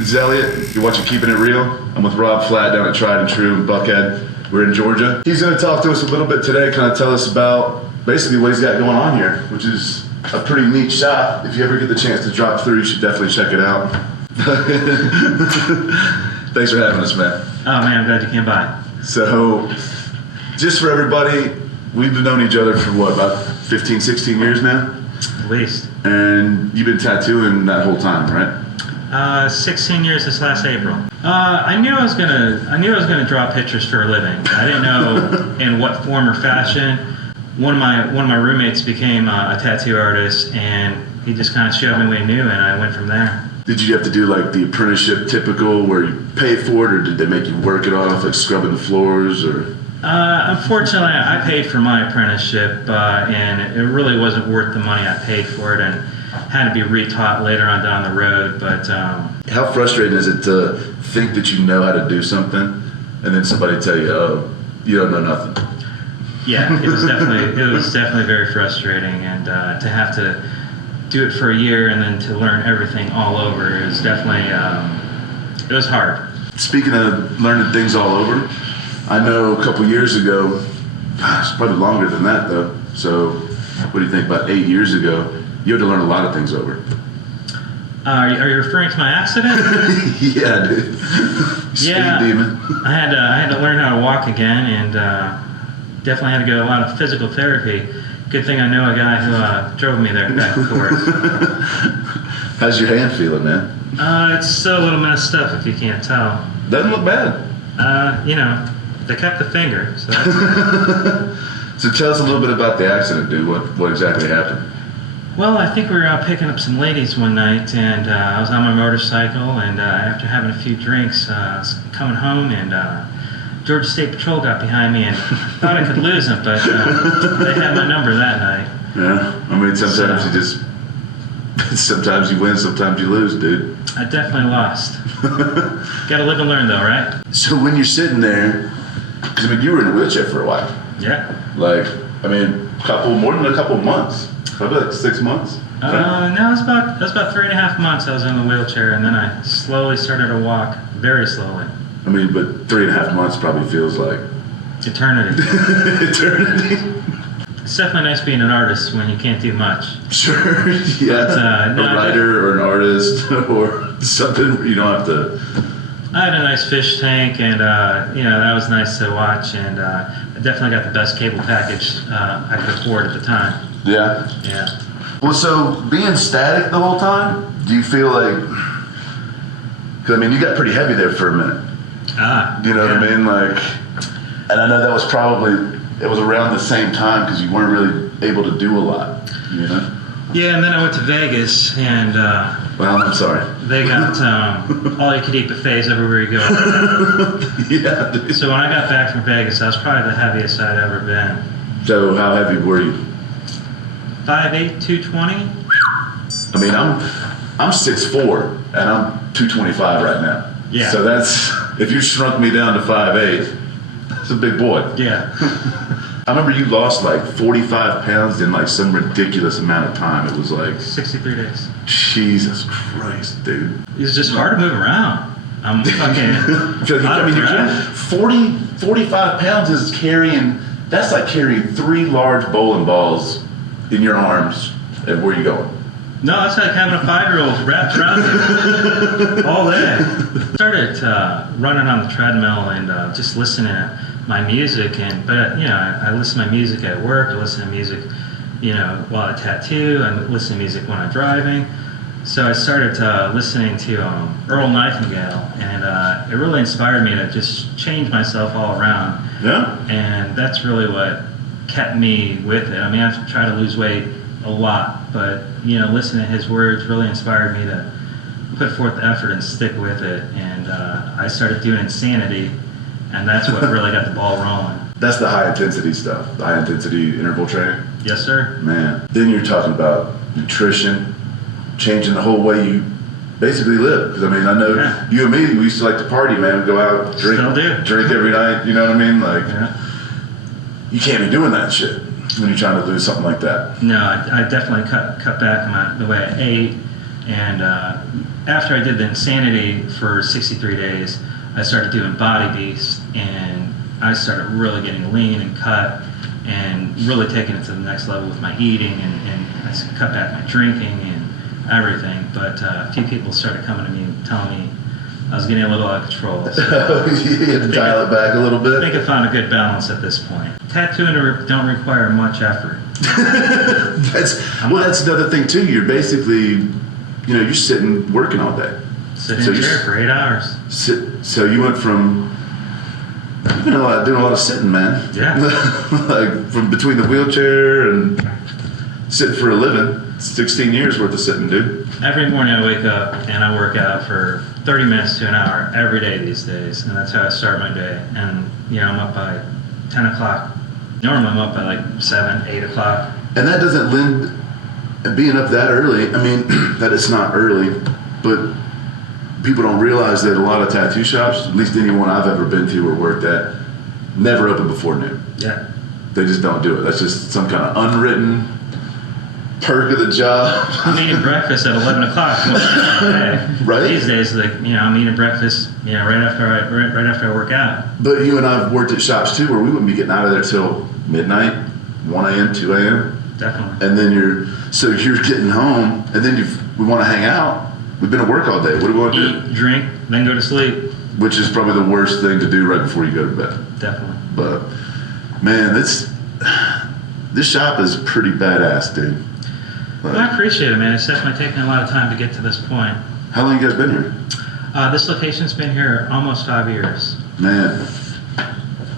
This is Elliott. You're watching Keeping It Real. I'm with Rob Flatt down at Tride and True in Buckhead. We're in Georgia. He's going to talk to us a little bit today, kind of tell us about basically what he's got going on here, which is a pretty neat shop. If you ever get the chance to drop through, you should definitely check it out. Thanks for having us, man. Oh man, I'm glad you came by. So, just for everybody, we've known each other for what, about 15, 16 years now? At least. And you've been tattooing that whole time, right? 16 years this last April. I knew I was gonna draw pictures for a living. I didn't know in what form or fashion. One of my roommates became a tattoo artist, and he just kind of showed me what he knew, and I went from there. Did you have to do like the apprenticeship typical where you pay for it, or did they make you work it off, like scrubbing the floors, or? Unfortunately, I paid for my apprenticeship, and it really wasn't worth the money I paid for it, and had to be retaught later on down the road. But how frustrating is it to think that you know how to do something, and then somebody tell you, "Oh, you don't know nothing"? Yeah, it was definitely very frustrating, and to have to do it for a year and then to learn everything all over is definitely it was hard. Speaking of learning things all over, I know a couple years ago, gosh, probably longer than that though. So, what do you think? About 8 years ago, you had to learn a lot of things over. Are you referring to my accident? Yeah, dude. Yeah, Speed demon. I had to learn how to walk again, and definitely had to go a lot of physical therapy. Good thing I know a guy who drove me there back and forth. How's your hand feeling, man? It's still a little messed up if you can't tell. Doesn't look bad. You know, they kept the finger, so that's good. So tell us a little bit about the accident, dude. What exactly happened? Well, I think we were out picking up some ladies one night, and I was on my motorcycle, and after having a few drinks, I was coming home, and Georgia State Patrol got behind me and thought I could lose them, but they had my number that night. Yeah, I mean, sometimes sometimes you win, sometimes you lose, dude. I definitely lost. Gotta live and learn though, right? So when you're sitting there, because I mean, you were in a wheelchair for a while. Yeah. Like, I mean, more than a couple months. Probably like 6 months. No, it was about 3.5 months I was in the wheelchair, and then I slowly started to walk, very slowly. I mean, but 3.5 months probably feels like eternity. Eternity. It's definitely nice being an artist when you can't do much. Sure, yeah. But, a writer or an artist or something where you don't have to. I had a nice fish tank, and that was nice to watch, and I definitely got the best cable package I could afford at the time. Yeah. Yeah. Well, so being static the whole time, do you feel like? Because I mean, you got pretty heavy there for a minute. You know what I mean? Like, and I know that was it was around the same time because you weren't really able to do a lot, you know? Yeah, and then I went to Vegas, and well, I'm sorry. They got all you could eat buffets everywhere you go. Yeah. Dude. So when I got back from Vegas, I was probably the heaviest I'd ever been. So how heavy were you? 5'8", 220. I mean, I'm 6'4", and I'm 225 right now. Yeah. So if you shrunk me down to 5'8", that's a big boy. Yeah. I remember you lost like 45 pounds in like some ridiculous amount of time. It was like 63 days. Jesus Christ, dude. It's just hard to move around. I'm fucking. I mean, 45 pounds is that's like carrying 3 large bowling balls in your arms. And where are you going? No, that's like having a 5-year-old wrapped around you all day. Started running on the treadmill and just listening to my music, but I listen to my music at work. I listen to music, while I tattoo. I listen to music when I'm driving. So I started listening to Earl Nightingale, and it really inspired me to just change myself all around. Yeah. And that's really what kept me with it. I mean, I've tried to lose weight a lot, but listening to his words really inspired me to put forth the effort and stick with it. And I started doing Insanity, and that's what really got the ball rolling. That's the high intensity stuff, the high intensity interval training? Yes, sir. Man. Then you're talking about nutrition, changing the whole way you basically live. Because I mean, I know you and me, we used to like to party, man. We'd go out, drink every night, you know what I mean? Like, you can't be doing that shit when you're trying to lose something like that. No, I definitely cut back on the way I ate, And after I did the Insanity for 63 days, I started doing Body Beast, and I started really getting lean and cut, and really taking it to the next level with my eating, and I cut back my drinking and everything. But a few people started coming to me and telling me I was getting a little out of control. So you had to dial it back a little bit? I think I found a good balance at this point. Tattooing don't require much effort. That's another thing too. You're basically, you're sitting working all day. Sitting in a chair for 8 hours. So you went from doing a lot of sitting, man. Yeah. Like from between the wheelchair and sitting for a living. 16 years worth of sitting, dude. Every morning I wake up and I work out for 30 minutes to an hour every day these days, and that's how I start my day. And I'm up by 10 o'clock. Normally I'm up by like 7, 8 o'clock. And that doesn't lend being up that early. I mean, that it's not early, but people don't realize that a lot of tattoo shops, at least anyone I've ever been to or worked at, never open before noon. Yeah. They just don't do it. That's just some kind of unwritten perk of the job. I'm eating breakfast at 11 o'clock. Right. These days, I'm eating breakfast, right after I work out. But you and I have worked at shops too, where we wouldn't be getting out of there till midnight, 1 a.m., 2 a.m. Definitely. And then you're getting home, and then we want to hang out. We've been at work all day. What do we want to do? Eat, drink, then go to sleep. Which is probably the worst thing to do right before you go to bed. Definitely. But man, this shop is pretty badass, dude. Well, I appreciate it, man. It's definitely taken a lot of time to get to this point. How long you guys been here? This location's been here almost 5 years. Man,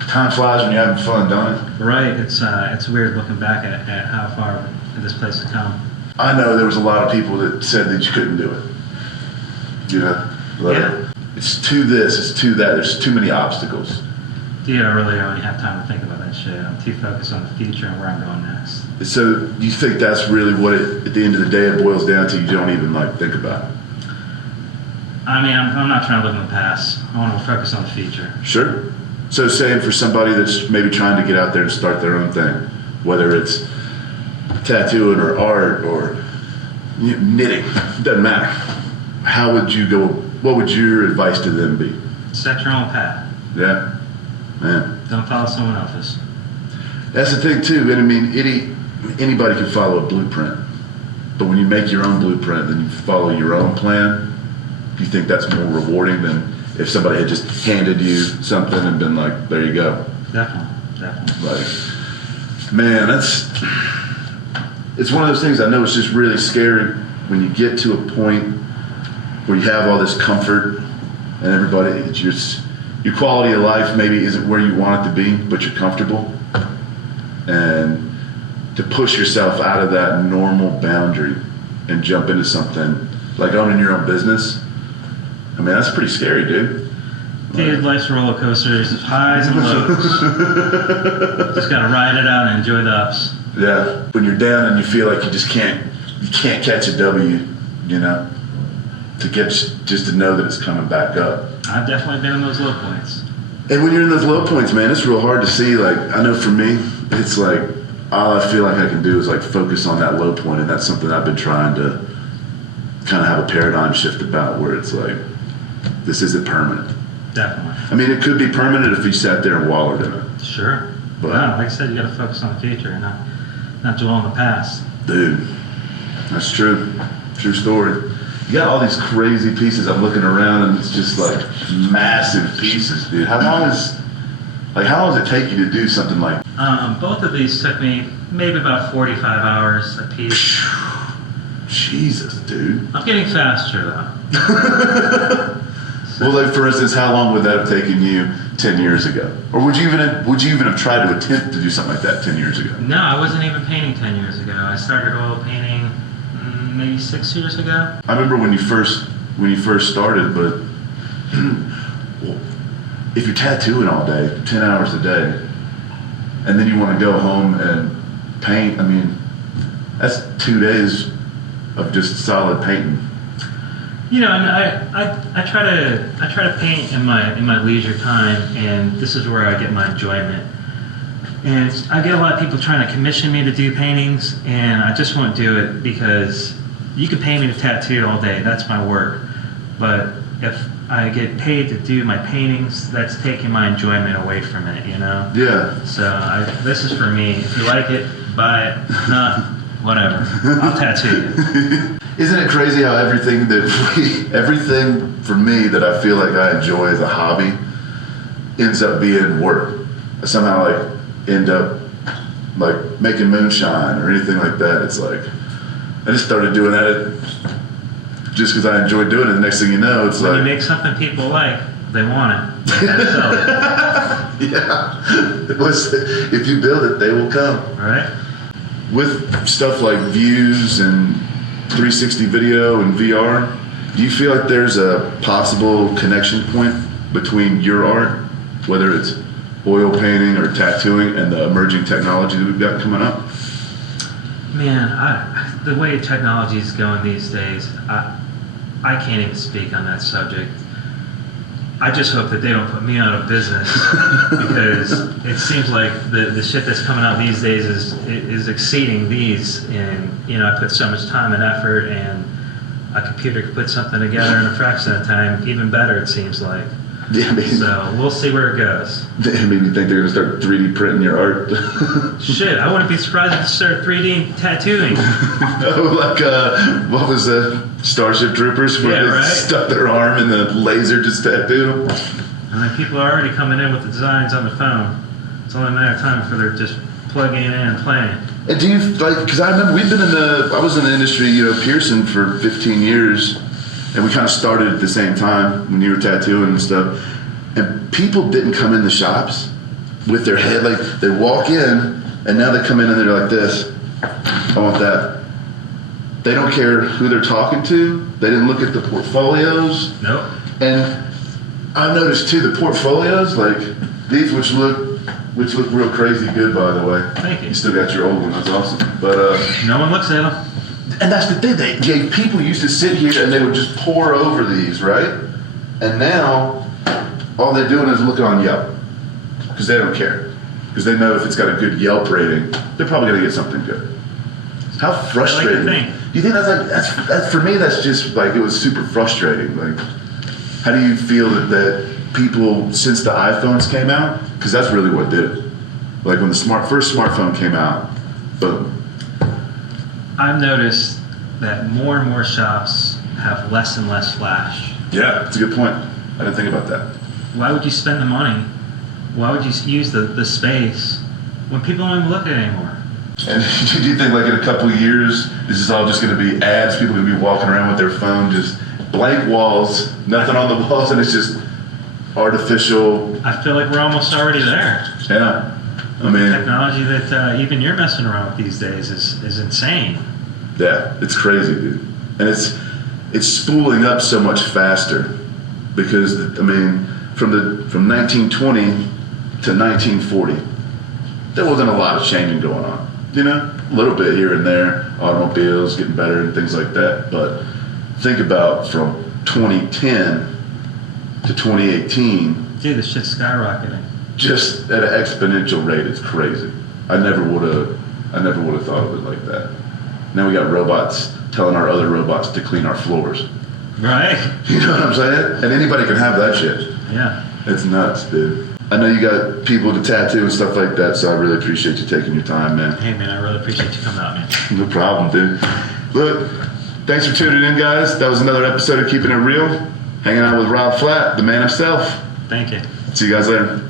time flies when you're having fun, don't it? Right. It's weird looking back at how far this place has come. I know there was a lot of people that said that you couldn't do it. Like, Yeah. It's too this, it's too that. There's too many obstacles. Dude, I really don't have time to think about that shit. I'm too focused on the future and where I'm going next. So you think that's really what at the end of the day it boils down to? You don't even think about it. I mean, I'm not trying to live in the past. I want to focus on the future. Sure. So saying for somebody that's maybe trying to get out there and start their own thing, whether it's tattooing or art or knitting, doesn't matter. How would you go? What would your advice to them be? Set your own path. Yeah, man. Don't follow someone else's. That's the thing too. And I mean, anybody can follow a blueprint, but when you make your own blueprint, then you follow your own plan. Do you think that's more rewarding than if somebody had just handed you something and been like, "There you go"? Definitely. Like, man, it's one of those things. I know it's just really scary when you get to a point where you have all this comfort and everybody, it's just your quality of life maybe isn't where you want it to be, but you're comfortable. And to push yourself out of that normal boundary and jump into something like owning your own business, I mean, that's pretty scary, dude. Dude, life's a roller coaster. There's highs and lows. Just gotta ride it out and enjoy the ups. Yeah, when you're down and you feel like you can't catch a W, to get just to know that it's coming back up. I've definitely been in those low points. And when you're in those low points, man, it's real hard to see. Like, I know for me, it's like all I feel like I can do is focus on that low point, and that's something I've been trying to kind of have a paradigm shift about, where it's like, this isn't permanent. Definitely. I mean, it could be permanent if you sat there and wallowed in it. Sure. But no, like I said, you got to focus on the future and not dwell on the past. Dude, that's true. True story. You got all these crazy pieces. I'm looking around and it's just massive pieces, dude. How long does it take you to do something like? Both of these took me maybe about 45 hours a piece. Jesus, dude. I'm getting faster though. Well, for instance, how long would that have taken you 10 years ago? Or would you even have tried to attempt to do something like that 10 years ago? No, I wasn't even painting 10 years ago. I started oil painting maybe 6 years ago. I remember when you first started, but if you're tattooing all day, 10 hours a day, and then you want to go home and paint, I mean, that's 2 days of just solid painting. And I try to paint in my leisure time, and this is where I get my enjoyment. And I get a lot of people trying to commission me to do paintings, and I just won't do it because you can pay me to tattoo all day. That's my work. But if I get paid to do my paintings, that's taking my enjoyment away from it, you know? Yeah. So this is for me. If you like it, buy it. Not, whatever. I'll tattoo you. Isn't it crazy how everything for me that I feel like I enjoy as a hobby ends up being work? I somehow like end up like making moonshine or anything like that. It's like, I just started doing that just because I enjoy doing it. The next thing you know, it's when like... you make something people like, they want it. You gotta sell it. Yeah. If you build it, they will come. All right. With stuff like views and 360 video and VR, do you feel like there's a possible connection point between your art, whether it's oil painting or tattooing, and the emerging technology that we've got coming up? Man, the way technology is going these days, I can't even speak on that subject. I just hope that they don't put me out of business because it seems like the shit that's coming out these days is exceeding these, and I put so much time and effort, and a computer could put something together in a fraction of time, even better it seems like. Yeah, so we'll see where it goes. They made me think they're gonna start 3D printing your art. Shit, I wouldn't be surprised if they start 3D tattooing. Oh, like what was the Starship Troopers where they stuck their arm in the laser just tattoo? I mean, people are already coming in with the designs on the phone. It's only a matter of time before they're just plugging in and playing. And do you like? Because I remember I was in the industry, Pearson for 15 years. And we kind of started at the same time when you were tattooing and stuff. And people didn't come in the shops with their head, like they walk in and now they come in and they're like this. I want that. They don't care who they're talking to. They didn't look at the portfolios. Nope. And I've noticed too, the portfolios, like these, which look real crazy good, by the way. Thank you. You still got your old one, that's awesome. But no one looks at them. and that's the thing, people used to sit here and they would just pour over these, right? And now, all they're doing is looking on Yelp, because they don't care. Because they know if it's got a good Yelp rating, they're probably gonna get something good. How frustrating. You think that's for me, that's just like, it was super frustrating. Like, how do you feel that people, since the iPhones came out, because that's really what did it. Like when the first smartphone came out, boom. I've noticed that more and more shops have less and less flash. Yeah, that's a good point. I didn't think about that. Why would you spend the money? Why would you use the space when people don't even look at it anymore? And do you think like in a couple of years, this is all just going to be ads? People are going to be walking around with their phone, just blank walls, nothing on the walls, and it's just artificial. I feel like we're almost already there. Yeah. I mean, the technology that even you're messing around with these days is insane. Yeah, it's crazy, dude. And it's spooling up so much faster because, I mean, from 1920 to 1940, there wasn't a lot of changing going on. A little bit here and there, automobiles getting better and things like that. But think about from 2010 to 2018. Dude, this shit's skyrocketing. Just at an exponential rate, it's crazy. I never would have thought of it like that. Now we got robots telling our other robots to clean our floors. Right. You know what I'm saying? And anybody can have that shit. Yeah. It's nuts, dude. I know you got people to tattoo and stuff like that, so I really appreciate you taking your time, man. Hey, man, I really appreciate you coming out, man. No problem, dude. Look, thanks for tuning in, guys. That was another episode of Keeping It Real. Hanging out with Rob Flatt, the man himself. Thank you. See you guys later.